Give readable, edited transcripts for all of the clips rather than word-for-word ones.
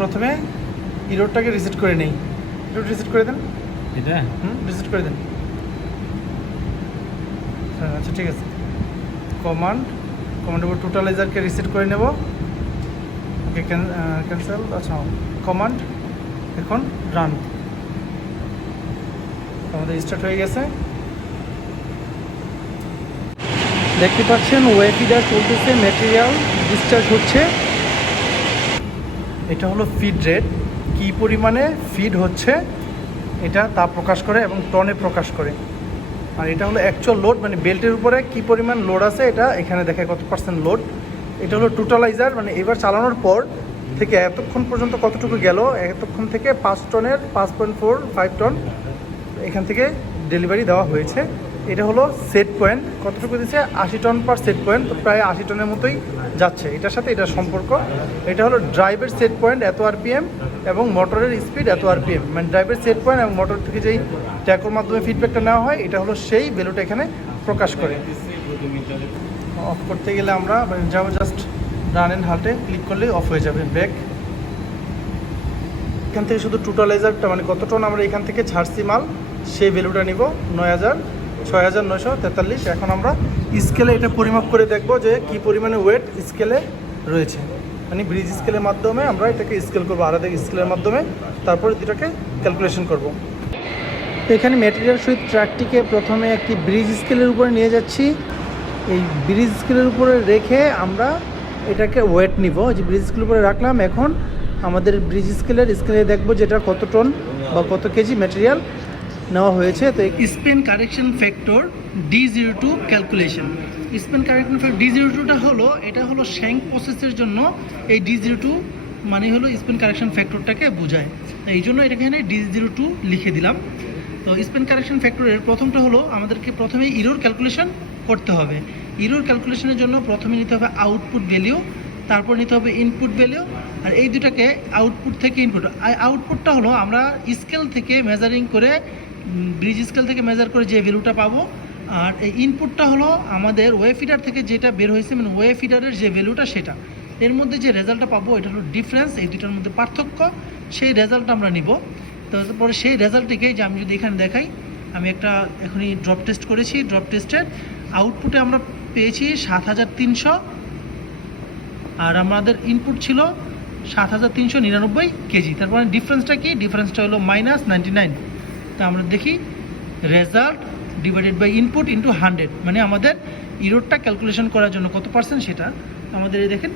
প্রথমে ইরোডটাকে রিসেট করে নেই। ইরোড রিসেট করে দেন। এটা রিসেট করে দেন। হ্যাঁ আচ্ছা ঠিক আছে। কমান্ডের উপর টোটালাইজারকে রিসেট করে নেব। ওকে ক্যান্সেল। আচ্ছা কমান্ড এখন রান। আমাদের স্টার্ট হয়ে গেছে। দেখতে পাচ্ছেন ওয়ে ফিডার চলতেছে, ম্যাটেরিয়াল ডিসচার্জ হচ্ছে। এটা হলো ফিড রেট, কী পরিমাণে ফিড হচ্ছে এটা তা প্রকাশ করে এবং টনে প্রকাশ করে। আর এটা হলো অ্যাকচুয়াল লোড, মানে বেল্টের উপরে কী পরিমাণ লোড আছে এটা এখানে দেখায় কত পার্সেন্ট লোড। এটা হলো টোটালাইজার, মানে এবার চালানোর পর থেকে এতক্ষণ পর্যন্ত কতটুকু গেল, এতক্ষণ থেকে 5 টনের 5.45 টন এখান থেকে ডেলিভারি দেওয়া হয়েছে। এটা হলো সেট পয়েন্ট, কতটুকু দিচ্ছে 80 টন পার সেট পয়েন্ট, তো প্রায় 80 টনের মতোই যাচ্ছে এটার সাথে এটার সম্পর্ক। এটা হলো ড্রাইভের সেট পয়েন্ট এত আরপিএম এবং মোটরের স্পিড এত আরপিএম, মানে ড্রাইভের সেট পয়েন্ট এবং মোটর থেকে যেই ট্যাকোর মাধ্যমে ফিডব্যাকটা নেওয়া হয় এটা হলো সেই ভ্যালুটা এখানে প্রকাশ করে। অফ করতে গেলে আমরা যাবো জাস্ট রান অ্যান্ড হাল্টে ক্লিক করলেই অফ হয়ে যাবে ব্যাক। এখান থেকে শুধু টোটালাইজারটা মানে কত টন আমরা এখান থেকে ছাড়ছি মাল সেই ভ্যালুটা নিব 6,943। এখন আমরা স্কেলে এটা পরিমাপ করে দেখব যে কি পরিমাণে ওয়েট স্কেলে রয়েছে, মানে ব্রিজ স্কেলের মাধ্যমে আমরা এটাকে স্কেল করবো আলাদা স্কেলের মাধ্যমে, তারপরে দুটাকে ক্যালকুলেশন করব। এখানে ম্যাটেরিয়াল সহিত ট্রাকটিকে প্রথমে একটি ব্রিজ স্কেলের উপরে নিয়ে যাচ্ছি। এই ব্রিজ স্কেলের উপরে রেখে আমরা এটাকে ওয়েট নিব, যে ব্রিজ স্কেলের উপরে রাখলাম। এখন আমাদের ব্রিজ স্কেলে দেখবো যে এটা কত টন বা কত কেজি ম্যাটেরিয়াল নেওয়া হয়েছে। তো span correction factor D02 calculation. Span correction factor D02টা হলো, এটা হলো শ্যাঙ্ক প্রসেসের জন্য এই D02 মানে হলো স্পেন কারেকশন ফ্যাক্টরটাকে বোঝায়, এই জন্য এটা এখানে D02 লিখে দিলাম। তো স্পেন কারেকশন ফ্যাক্টরের প্রথমটা হলো আমাদেরকে প্রথমে ইরোর ক্যালকুলেশন করতে হবে। ইরোর ক্যালকুলেশনের জন্য প্রথমে নিতে হবে আউটপুট ভ্যালু, তারপর নিতে হবে ইনপুট ভ্যালু, আর এই দুটাকে আউটপুট থেকে ইনপুট। আউটপুটটা হলো আমরা স্কেল থেকে মেজারিং করে, ব্রিজ স্কেল থেকে মেজার করে যে ভ্যালুটা পাবো, আর এই ইনপুটটা হলো আমাদের ওয়ে ফিডার থেকে যেটা বের হয়েছে, মানে ওয়ে ফিডারের যে ভ্যালুটা সেটা, এর মধ্যে যে রেজাল্টটা পাবো এটা হলো ডিফারেন্স, এই দুটার মধ্যে পার্থক্য, সেই রেজাল্টটা আমরা নিব। তারপরে সেই রেজাল্টটিকে যে আমি যদি এখানে দেখাই, আমি একটা এখনই ড্রপ টেস্ট করেছি, ড্রপ টেস্টের আউটপুটে আমরা পেয়েছি 7,300, আর আমাদের ইনপুট ছিল 7,399 কেজি। তারপরে ডিফারেন্সটা কি, ডিফারেন্সটা হলো -99। তা আমরা দেখি result divided by input into 100, মানে আমাদের ইরোডটা ক্যালকুলেশন করার জন্য কত পার্সেন্ট সেটা আমাদের এই দেখেন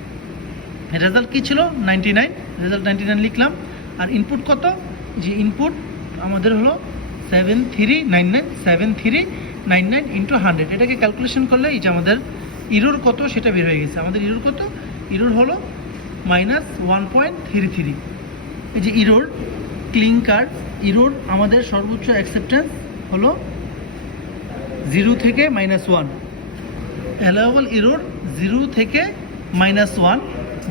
রেজাল্ট কী ছিল 99, রেজাল্ট 99 লিখলাম। আর ইনপুট কত, যে ইনপুট আমাদের হলো 7399 ইন্টু 100, এটাকে ক্যালকুলেশন করলে এই যে আমাদের ইরোর কত সেটা বের হয়ে গেছে। আমাদের ইরোর কত, ইরোর হলো -1.33। এই যে ইরোর ক্লিংকার ইরোর আমাদের সর্বোচ্চ অ্যাকসেপ্টেন্স হলো 0 থেকে -1, অ্যালাউয়েবল ইরোর 0 থেকে -1,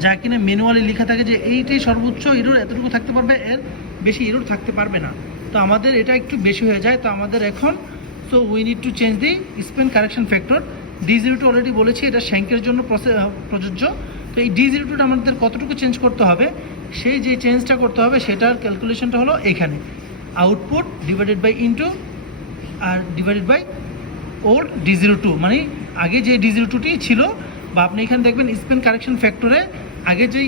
যা কিনা ম্যানুয়ালি লেখা থাকে যে এইটাই সর্বোচ্চ ইরোর, এতটুকু থাকতে পারবে, এর বেশি ইরোর থাকতে পারবে না। তো আমাদের এটা একটু বেশি হয়ে যায়, তো আমাদের এখন so we need to change the Spain correction factor. D02 already বলেছি এটা শ্যাঙ্কের জন্য প্রযোজ্য। তো এই D02টা আমাদের কতটুকু চেঞ্জ করতে হবে, সেই যে চেঞ্জটা করতে হবে সেটার ক্যালকুলেশনটা হলো এখানে আউটপুট ডিভাইডেড বাই ইনটু আর ডিভাইডেড বাই ওল্ড D02, মানে আগে যে D02টি ছিল, বা আপনি এখানে দেখবেন স্পেন কারেকশন ফ্যাক্টরে আগে যেই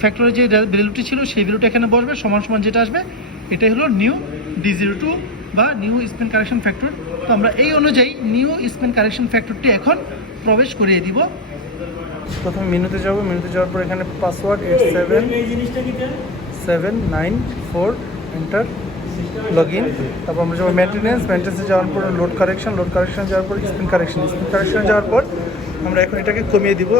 ফ্যাক্টরে যে ভ্যালুটি ছিল সেই ভ্যালুটা এখানে বসবে, সমান সমান যেটা আসবে এটাই হলো নিউ D02 বা নিউ স্পেন কারেকশন ফ্যাক্টর। তো আমরা এই অনুযায়ী নিউ স্পেন কারেকশন ফ্যাক্টরটি এখন প্রবেশ করিয়ে দিব। প্রথমে মেনুতে যাব, মেনুতে যাওয়ার পর এখানে পাসওয়ার্ড 87794 এন্টার, লগ ইন। তারপর আমরা যাবো মেনটেন্যান্সে যাওয়ার পর লোড কারেকশন যাওয়ার পর স্পিন কারেকশন যাওয়ার পর আমরা এখন এটাকে কমিয়ে দিব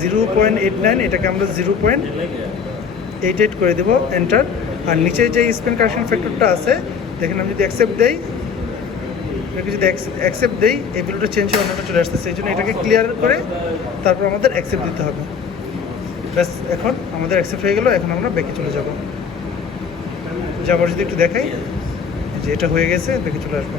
0.89, এটাকে আমরা 0.88 করে দেবো, এন্টার। আর নিচে যে স্পিন কারেকশন ফ্যাক্টরটা আছে দেখেন, আমি যদি অ্যাকসেপ্ট দেই, এই ভ্যালুটা চেঞ্জ হয়ে অন্যটা চলে আসতেছে, এই জন্য এটাকে ক্লিয়ার করে তারপর আমাদের অ্যাকসেপ্ট দিতে হবে। ব্যাস, এখন আমাদের অ্যাকসেপ্ট হয়ে গেল। এখন আমরা ব্যাকে চলে যাবো। যদি একটু দেখাই যে এটা হয়ে গেছে, ব্যাকে চলে আসবো।